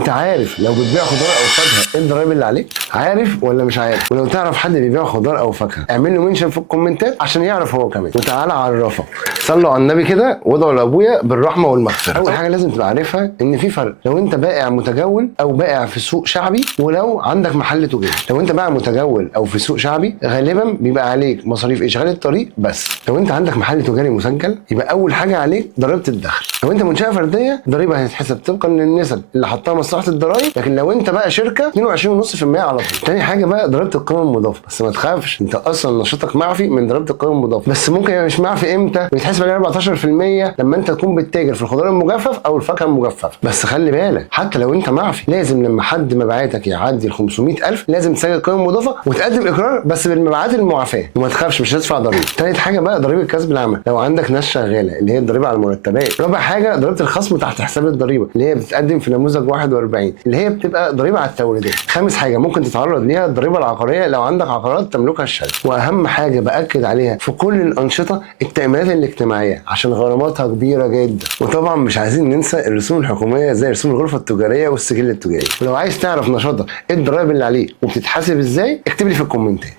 انت عارف لو بتبيع خضار او فاكهه ايه الضرايب اللي عليك؟ عارف ولا مش عارف؟ ولو تعرف حد بيبيع خضار او فاكهه اعمل له منشن في الكومنتات عشان يعرف هو كمان، وتعالى اعرفك. صلوا على النبي كده وادعوا لابويا بالرحمه والمغفره. اول حاجه لازم تبقى عارفها ان في فرق لو انت بائع متجول او بائع في سوق شعبي، ولو عندك محل تجاري. لو انت بائع متجول او في سوق شعبي غالبا بيبقى عليك مصاريف اشغال الطريق بس. لو انت عندك محل تجاري مسجل يبقى اول حاجه عليك ضريبه الدخل. لو انت منشاه فرديه ضريبه هتتحسب طبقا للنسب اللي حطها مصلحه الضرايب، لكن لو انت بقى شركه 22.5% على طول. تاني حاجه بقى ضريبه القيمه المضافه، بس ما تخافش انت اصلا نشاطك معفي من ضريبه القيمه المضافه، بس ممكن يبقى مش معفي امتى؟ بيتحسب عليه 14% لما انت تكون بتتاجر في الخضار المجفف او الفاكهه المجففه. بس خلي بالك حتى لو انت معفي لازم لما حد مبيعاتك يعدي ال 500,000 لازم تسجل قيمه مضافه وتقدم اقرار بس بالمبيعات المعفاه، وما تخافش مش هتدفع ضريبه. تالت حاجه بقى ضريبه كسب العمل لو عندك ناس شغاله اللي هي الضريبه على المرتبات. رابع حاجه ضريبه الخصم تحت حساب الضريبه اللي هي بتتقدم في نموذج 41 اللي هي بتبقى ضريبه على التوريدات. خامس حاجه ممكن تتعرض ليها الضريبه العقاريه لو عندك عقارات تملكها الشركه. واهم حاجه باكد عليها في كل الانشطه التامينات الاجتماعيه عشان غراماتها كبيره جدا. وطبعا مش عايزين ننسى الرسوم الحكوميه زي رسوم الغرفه التجاريه والسجل التجاري. ولو عايز تعرف نشاطك ايه الضرايب اللي عليه وبتتحاسب ازاي اكتب لي في الكومنتات.